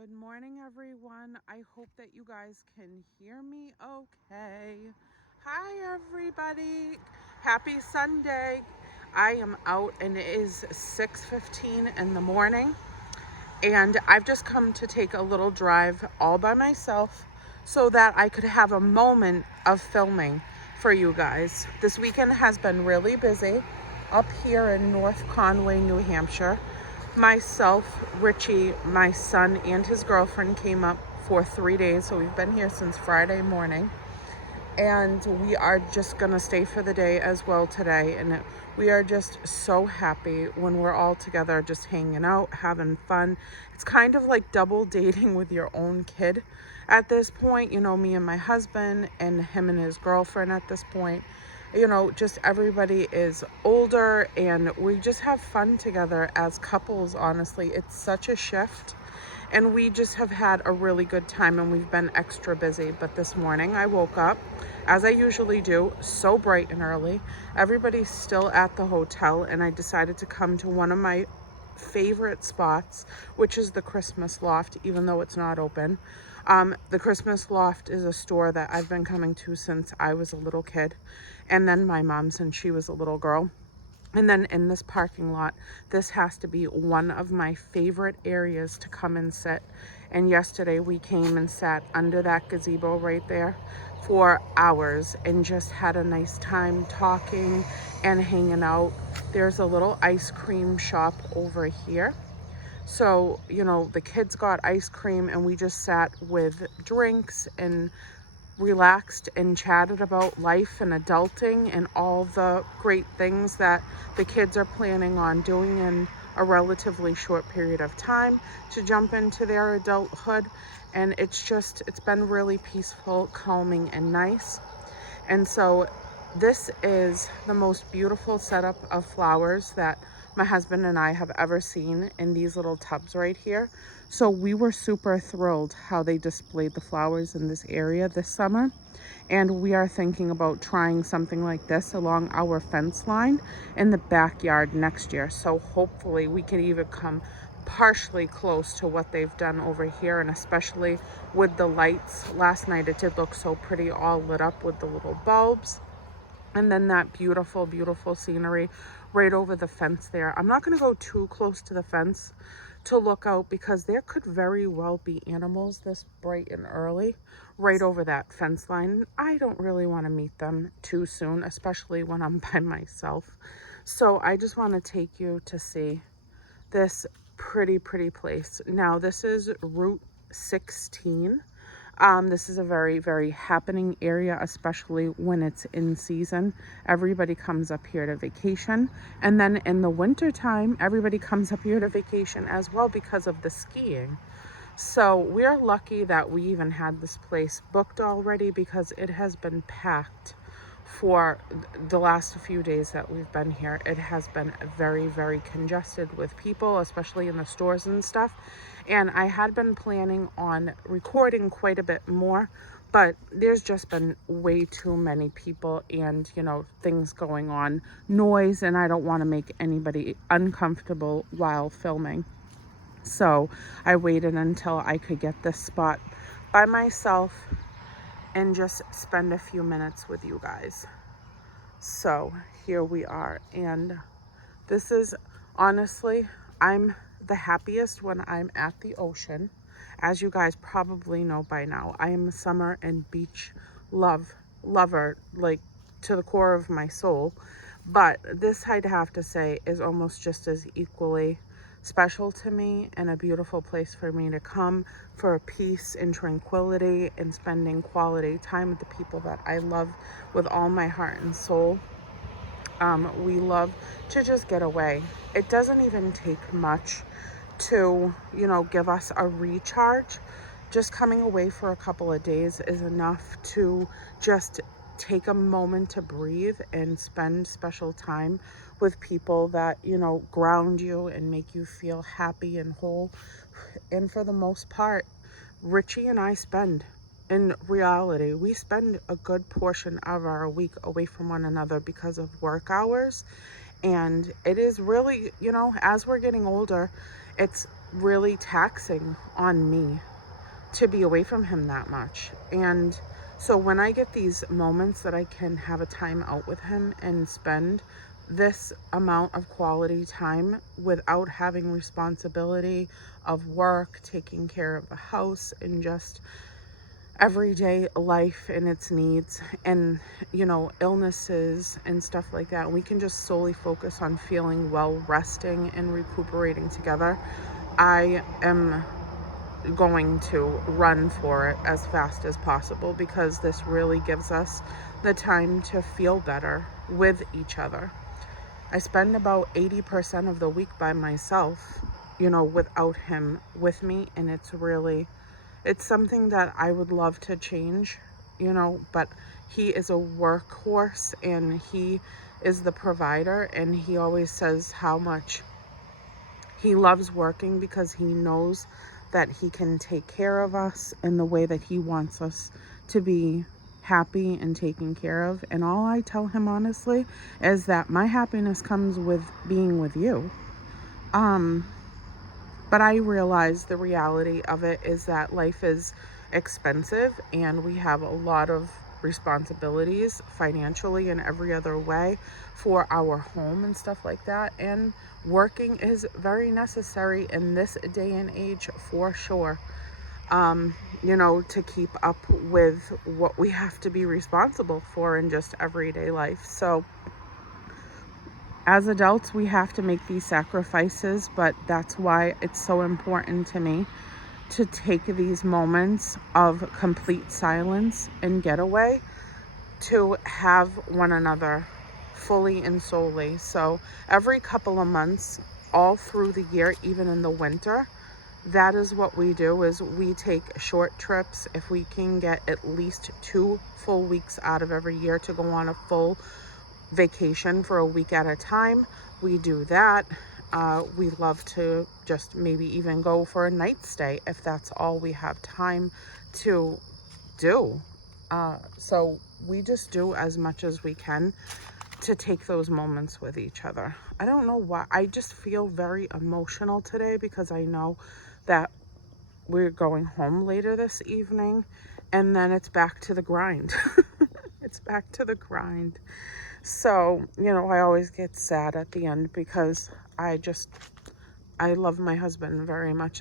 Good morning, everyone. I hope that you guys can hear me okay. Hi, everybody. Happy Sunday. I am out and it is 6:15 in the morning, and I've just come to take a little drive all by myself so that I could have a moment of filming for you guys. This weekend has been really busy up here in North Conway, New Hampshire. Myself, Richie, my son, and his girlfriend came up for 3 days, so we've been here since Friday morning, and we are just gonna stay for the day as well today. And we are just so happy when we're all together, just hanging out, having fun. It's kind of like double dating with your own kid at this point. Me and my husband and him and his girlfriend at this point. Just everybody is older and we just have fun together as couples. Honestly, it's such a shift, and we just have had a really good time, and we've been extra busy. But this morning I woke up, as I usually do, so bright and early. Everybody's still at the hotel, and I decided to come to one of my favorite spots, which is the Christmas Loft, even though it's not open. The Christmas Loft is a store that I've been coming to since I was a little kid, and then my mom since she was a little girl. And then in this parking lot, this has to be one of my favorite areas to come and sit. And yesterday we came and sat under that gazebo right there for hours and just had a nice time talking and hanging out. There's a little ice cream shop over here. So, the kids got ice cream and we just sat with drinks and relaxed and chatted about life and adulting and all the great things that the kids are planning on doing in a relatively short period of time to jump into their adulthood. And it's been really peaceful, calming, and nice. And so this is the most beautiful setup of flowers that my husband and I have ever seen in these little tubs right here. So we were super thrilled how they displayed the flowers in this area this summer. And we are thinking about trying something like this along our fence line in the backyard next year. So hopefully we can even come partially close to what they've done over here, and especially with the lights. Last night it did look so pretty, all lit up with the little bulbs. And then that beautiful, beautiful scenery right over the fence there. I'm not going to go too close to the fence to look out because there could very well be animals this bright and early right over that fence line. I don't really want to meet them too soon, especially when I'm by myself. So I just want to take you to see this pretty, pretty place. Now, this is Route 16. This is a very, very happening area, especially when it's in season. Everybody comes up here to vacation. And then in the winter time, everybody comes up here to vacation as well because of the skiing. So we're lucky that we even had this place booked already because it has been packed for the last few days that we've been here. It has been very, very congested with people, especially in the stores and stuff. And I had been planning on recording quite a bit more, but there's just been way too many people and, things going on, noise, and I don't want to make anybody uncomfortable while filming. So I waited until I could get this spot by myself and just spend a few minutes with you guys. So here we are, and this is honestly, I'm the happiest when I'm at the ocean. As you guys probably know by now, I am a summer and beach lover, like to the core of my soul. But this, I'd have to say, is almost just as equally special to me and a beautiful place for me to come for peace and tranquility and spending quality time with the people that I love with all my heart and soul. We love to just get away. It doesn't even take much to, give us a recharge. Just coming away for a couple of days is enough to just take a moment to breathe and spend special time with people that, ground you and make you feel happy and whole. And for the most part, Richie and I in reality, we spend a good portion of our week away from one another because of work hours. And it is really, as we're getting older, it's really taxing on me to be away from him that much. And so when I get these moments that I can have a time out with him and spend this amount of quality time without having responsibility of work, taking care of the house, and just everyday life and its needs, and illnesses and stuff like that, we can just solely focus on feeling well, resting and recuperating together. I am going to run for it as fast as possible, because this really gives us the time to feel better with each other. I spend about 80% of the week by myself, without him with me, and it's something that I would love to change, but he is a workhorse and he is the provider, and he always says how much he loves working because he knows that he can take care of us in the way that he wants us to be happy and taken care of. And all I tell him honestly is that my happiness comes with being with you. But I realize the reality of it is that life is expensive and we have a lot of responsibilities financially and every other way for our home and stuff like that. And working is very necessary in this day and age for sure. To keep up with what we have to be responsible for in just everyday life. So as adults, we have to make these sacrifices, but that's why it's so important to me to take these moments of complete silence and getaway to have one another fully and solely. So every couple of months, all through the year, even in the winter, that is what we do, is we take short trips. If we can get at least 2 full weeks out of every year to go on a full vacation for a week at a time, we do that. We love to just maybe even go for a night stay if that's all we have time to do. So we just do as much as we can to take those moments with each other. I don't know why. I just feel very emotional today because I know that we're going home later this evening, and then it's back to the grind. It's back to the grind. So, I always get sad at the end because I love my husband very much.